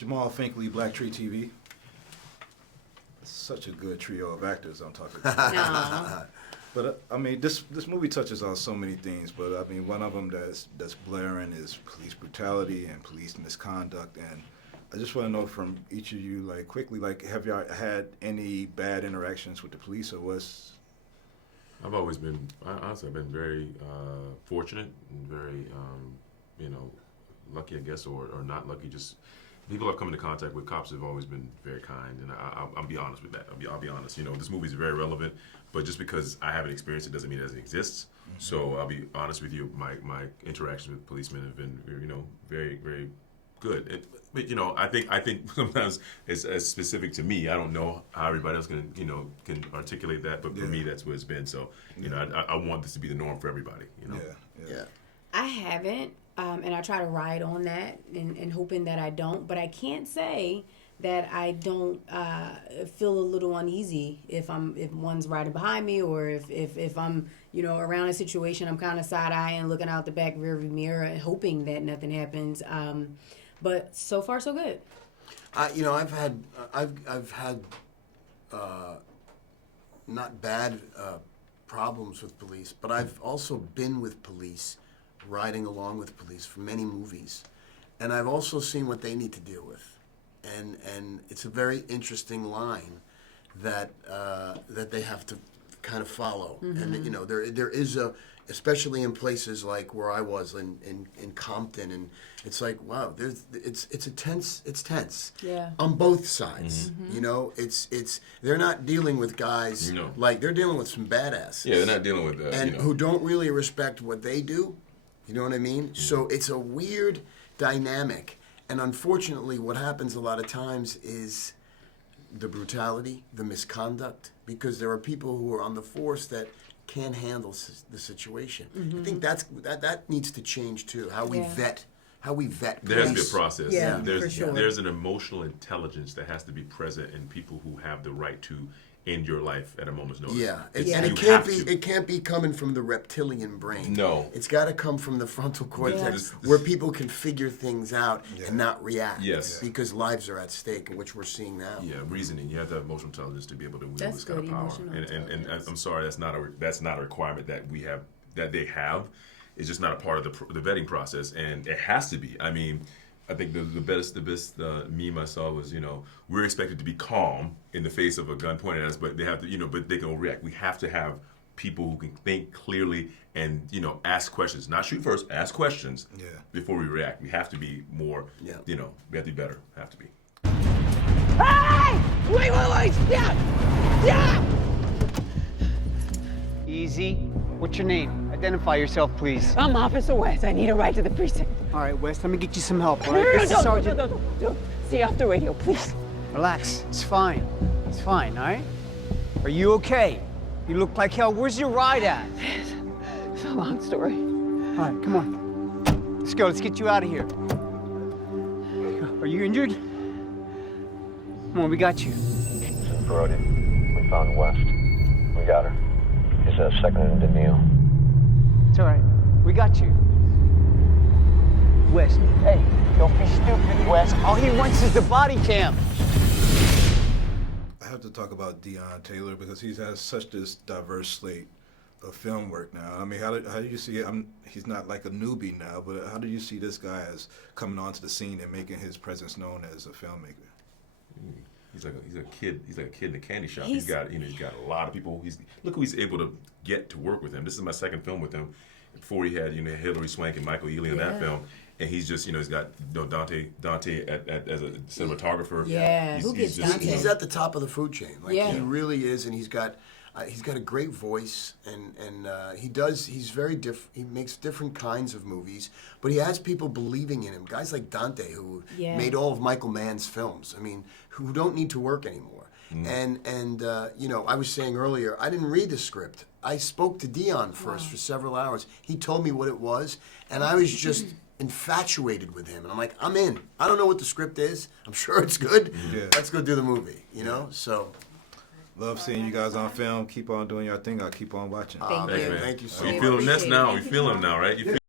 Jamal Finkley, Black Tree TV. Such a good trio of actors I'm talking about. No. But I mean, this movie touches on so many things. But I mean, one of them that's blaring is police brutality and police misconduct. And I just want to know from each of you, like quickly, like have y'all had any bad interactions with the police, or what's? I've always been, honestly, I've been very fortunate and very, lucky, I guess, or not lucky. Just people I've come into contact with, cops have always been very kind, and I'll be honest with that. I'll be honest. You know, this movie is very relevant, but just because I haven't experienced it doesn't mean it doesn't exist. Mm-hmm. So I'll be honest with you. My interactions with policemen have been, very, very good. But I think sometimes it's specific to me. I don't know how everybody else can articulate that, but for me, that's what it's been. So I want this to be the norm for everybody. Yeah. I haven't, and I try to ride on that and hoping that I don't. But I can't say that I don't feel a little uneasy if one's riding behind me, or if I'm around a situation, I'm kind of side eyeing, looking out the back rearview mirror, and hoping that nothing happens. But so far so good. I've had not bad problems with police, but I've also been with police, riding along with police for many movies, and I've also seen what they need to deal with, and it's a very interesting line that they have to kind of follow, and there is especially in places like where I was in Compton, and it's like, wow, it's tense on both sides. They're not dealing with guys like they're dealing with some badasses. Yeah, they're not dealing with who don't really respect what they do. You know what I mean? Mm-hmm. So it's a weird dynamic, and unfortunately, what happens a lot of times is the brutality, the misconduct, because there are people who are on the force that can't handle the situation. Mm-hmm. I think that needs to change too. How we vet police. There has to be a process. Yeah, there's, for sure. There's an emotional intelligence that has to be present in people who have the right to end your life at a moment's notice. Yeah, and it can't be coming from the reptilian brain. No, it's got to come from the frontal cortex, where people can figure things out and not react. Yes, because lives are at stake, which we're seeing now. Yeah, reasoning. You have to have emotional intelligence to be able to wield this kind of power. And I'm sorry, that's not a requirement that we have, that they have. It's just not a part of the vetting process, and it has to be. I mean, I think the best meme I saw was, we're expected to be calm in the face of a gun pointed at us, but they have to, but they can react. We have to have people who can think clearly and, ask questions. Not shoot first, ask questions before we react. We have to be more, we have to be better. Have to be. Hey! Wait! Stop! Easy. What's your name? Identify yourself, please. I'm Officer West. I need a ride to the precinct. All right, West, let me get you some help, all right? No, This is Sergeant. don't. Stay off the radio, please. Relax. It's fine. It's fine, all right? Are you okay? You look like hell. Where's your ride at? It's a long story. All right, come on. Let's go. Let's get you out of here. Are you injured? Come on, we got you. This is Brody. We found West. We got her. He's a second in Demille. It's all right. We got you. West. Hey, don't be stupid, West. All he wants is the body cam. I have to talk about Deon Taylor because he has such this diverse slate of film work now. I mean, how do you see it? He's not like a newbie now, but how do you see this guy as coming onto the scene and making his presence known as a filmmaker? He's like a kid. He's like a kid in a candy shop. He's got a lot of people. Look who he's able to get to work with him. This is my second film with him. Before he had Hilary Swank and Michael Ealy in that film, and he's just he's got Dante as a cinematographer. Yeah, who gets Dante? He's at the top of the food chain. He really is, and he's got a great voice, and he's very different. He makes different kinds of movies, but he has people believing in him. Guys like Dante, who made all of Michael Mann's films. I mean, who don't need to work anymore. And I was saying earlier, I didn't read the script. I spoke to Deon first for several hours. He told me what it was, and I was just infatuated with him. And I'm like, I'm in. I don't know what the script is. I'm sure it's good. Yeah. Let's go do the movie, So, love seeing you guys on film. Keep on doing your thing. I'll keep on watching. Thank you. Thank you so much. You feeling this now? You feel him now, right?